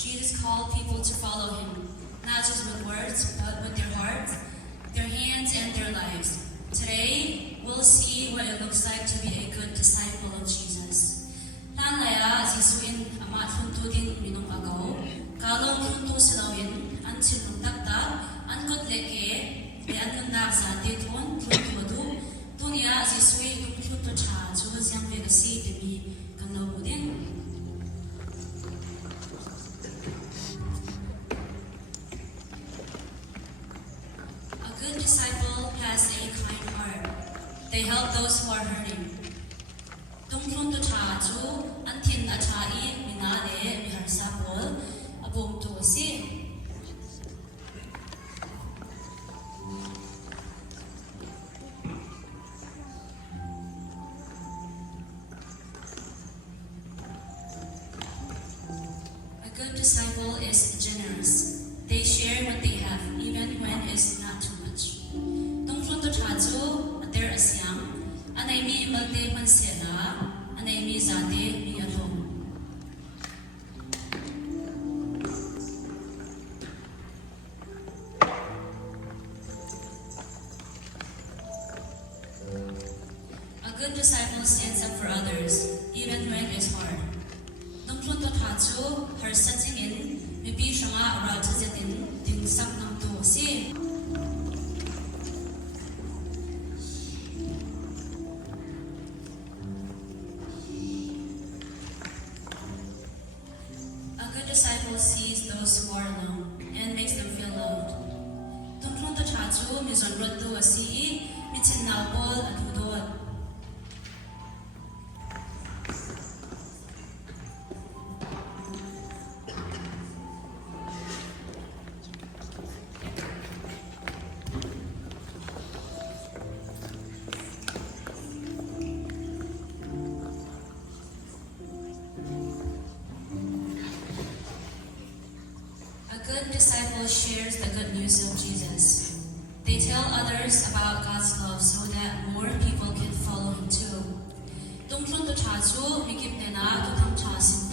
Jesus called people to follow him, not just with words, but with their hearts, their hands, and their lives. Today, we'll see what it looks like to be a good disciple of Jesus. Tanlaya Jisuin amat huntudin minong agaw, kalong huntu silawin, an silong takta, an kot leke, e an hundak sa titon, huntuadu, tunia Jisuin hutu cha, juhuz yang vegasi demi kanglawudin. A good disciple has a kind heart. They help those who are hurting. Tungkron to chaju, antin achai, minade, miharsapol, abong to si. A good disciple is generous. They share what they have, even when it's not too much. Tungkron to chaju, ater asyang, anay mi malte mansela, anay mi zate mi atong. A good disciple stands up for others, even when it's hard. Tungkron to chaju, her setting in, mibi shanga rajajatin, ting sak nam to si. A good disciple sees those who are alone and makes them feel loved. Tungkron to chaju, mizon rotu asi, mitin naupol at hudod. A good disciple shares the good news of Jesus. They tell others about God's love so that more people can follow him too. Tungkron to chaju, mikip nena to tam chasim